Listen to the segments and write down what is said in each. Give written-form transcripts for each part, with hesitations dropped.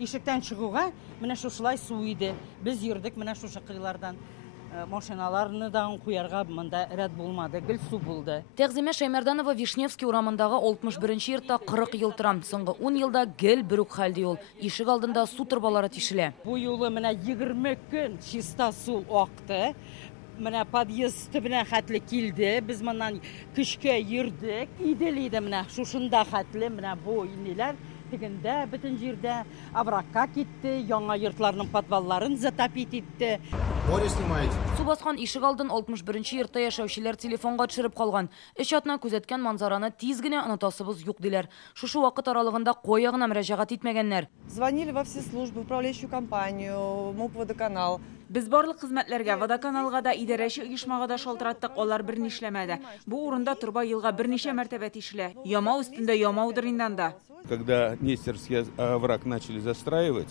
Ишектен чыгуга менә шушылай су иде. Без йөрдек менә шушы кыйлардан. Машиналарны да куярга монда рәт булмады, гел су булды. Тәгъзимә Шәймәрданова Вишневский урамындагы 61-нче йортта 40 ел тора. Соңгы 10 елда гел бер үк хәлдә ул. Ишек алдында су торбалары тишелә. Бу юлы менә 20 көн чиста су акты. Менә подъезд төбенә хәтле килде. Без моннан көчкә йөрдек. Иделиде менә шушында хәтле менә бу иниләр. Тегендә бөтен җирдә авракка китте, яңа йортларның подвалларын затопить итте. Море снимаете? Су баскан ишек алдын 61-нче йортта яшәүчеләр телефонга төшереп калган. Эш атна күзәткән манзараны тиз генә онытасыбыз юк диләр. Шушы вакыт аралыгында кая гына мөрәҗәгать итмәгәннәр. Звонили во все службы, управляющую компанию, МУП «Водоканал». Без барлык хезмәтләргә, водоканалга да, идарәче оешмага да шалтыраттык, алар берни эшләмәде. Бу урында турба елга берничә мәртәбә тишелә. Ямау өстендә ямаудыр инде. Когда Нестерский овраг начали застраивать,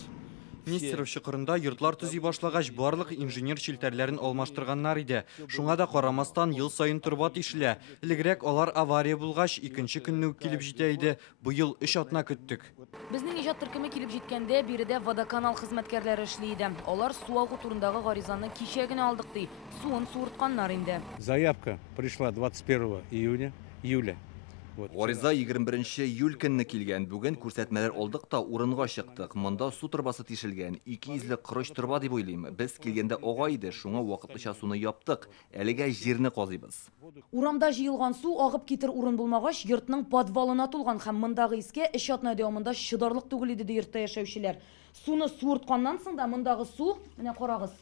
Нестеров чокырында йортлар төзи башлагач барлык инженер челтәрләрен алмаштырганнар иде. Шуңа да карамастан ел сайын турба тишелә. Элегрәк алар авария булгач икенче көнне үк килеп җитә иде. Быел 3 атна көттек. Безнең иҗат төркеме килеп җиткәндә биредә водоканал хезмәткәрләре эшли иде. Алар су агу турындагы гаризаны кичә генә алдык ди. Суын суыртканнар инде. заявка пришла 21 июля. Гариза 21 июль көнне килгән. Бүген күрсәтмәләр алдык та урынга чыктык. Монда су торбасы тишелгән. 200 корыч торба дип уйлыйм. Без килгәндә ага иде, шуңа вакытлыча суны яптык. Әлегә җирне казыйбыз. Урамда җыелган су агып китер урын булмагач, йортның подвалына тулган һәм мондагы искә эш атна дәвамында чыдарлык түгел иде ди йортта яшәүчеләр. Суны суыртканнан соң да мондагы су, менә карагыз.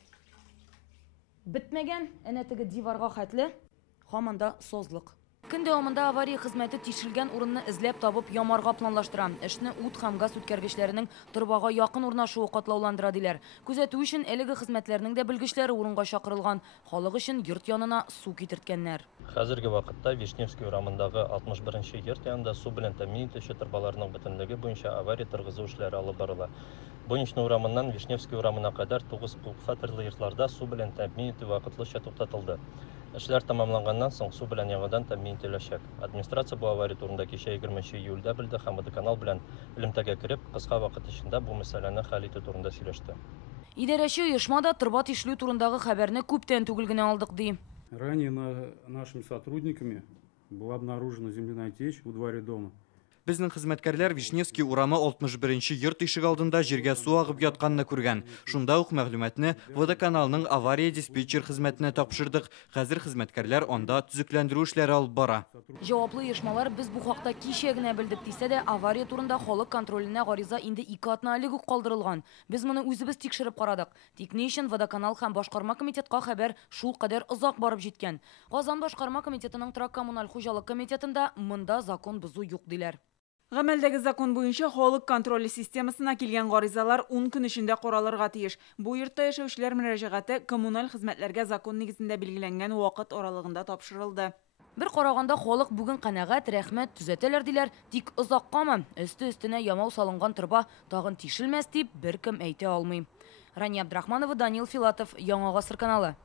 Бетмәгән, әнә теге диварга хәтле һаманда созлык. Көн дәвамында авария хезмәте тишелгән урынны эзләп табып ямарга планлаштыра. Эшне ут һәм газ үткәргечләренең торбага якын урнашуы катлауландыра диләр. Күзәтү өчен әлеге хезмәтләрнең дә белгечләре урынга чакырылган. Халык өчен йорт янына су китерткәннәр. Хәзерге вакытта Вишневский урамындагы 61-нче йорт янында су белән тәэмин итүче торбаларның бөтенлеге буенча авария торгызу эшләре алып барыла. Буенчны урамыннан Вишневский урамына кадәр 9 күпфатирлы йортларда су белән тәэмин итү вакытлыча туктатылды. Эшләр тамамланганнан соң су белән яңадан тәэмин ителәчәк. Администрация бу авария турында кичә 20 июльдә белде һәм водоканал белән элемтәгә кереп, кыска вакыт эчендә бу мәсьәләне хәл итү турында сөйләште. Идарәче оешма да торба тишелү турындагы хәбәрне күптән түгел генә алдык ди. Ранее нашими сотрудниками была обнаружена земляная течь во дворе дома. Безнең хезмәткәрләр Вишневский урамы 61-нче йорт ишек алдында җиргә су агып ятканны күргән. Шунда ук мәгълүматны водоканалның авария диспетчер хезмәтенә тапшырдык. Хәзер хезмәткәрләр анда төзекләндерү эшләре алып бара. Җаваплы оешмалар без бу хакта кичә генә белдек дисә дә, авария турында халык контроленә гариза инде 2 атна элек үк калдырылган. Без моны үзебез тикшереп карадык. Тик ни өчен водоканал һәм башкарма комитетка хәбәр шул кадәр озак барып җиткән. Казан башкарма комитетының торак-коммуналь хуҗалык комитетында монда закон бозу юк диләр. Гамәлдәге закон буенча халык контроле системасына килгән гаризалар 10 көн эчендә каралырга тиеш. Бу йортта яшәүчеләр мөрәҗәгате коммуналь хезмәтләргә закон нигезендә белгиләнгән вакыт аралыгында тапшырылды. Бер караганда халык бүген канәгать, рәхмәт, төзәтәләр диләр, тик озаккамы, өсте-өстенә ямау салынган торба тагын тишелмәс дип беркем әйтә алмый. Рания Абдрахманова, Данил Филатов, Яңа Гасыр каналы.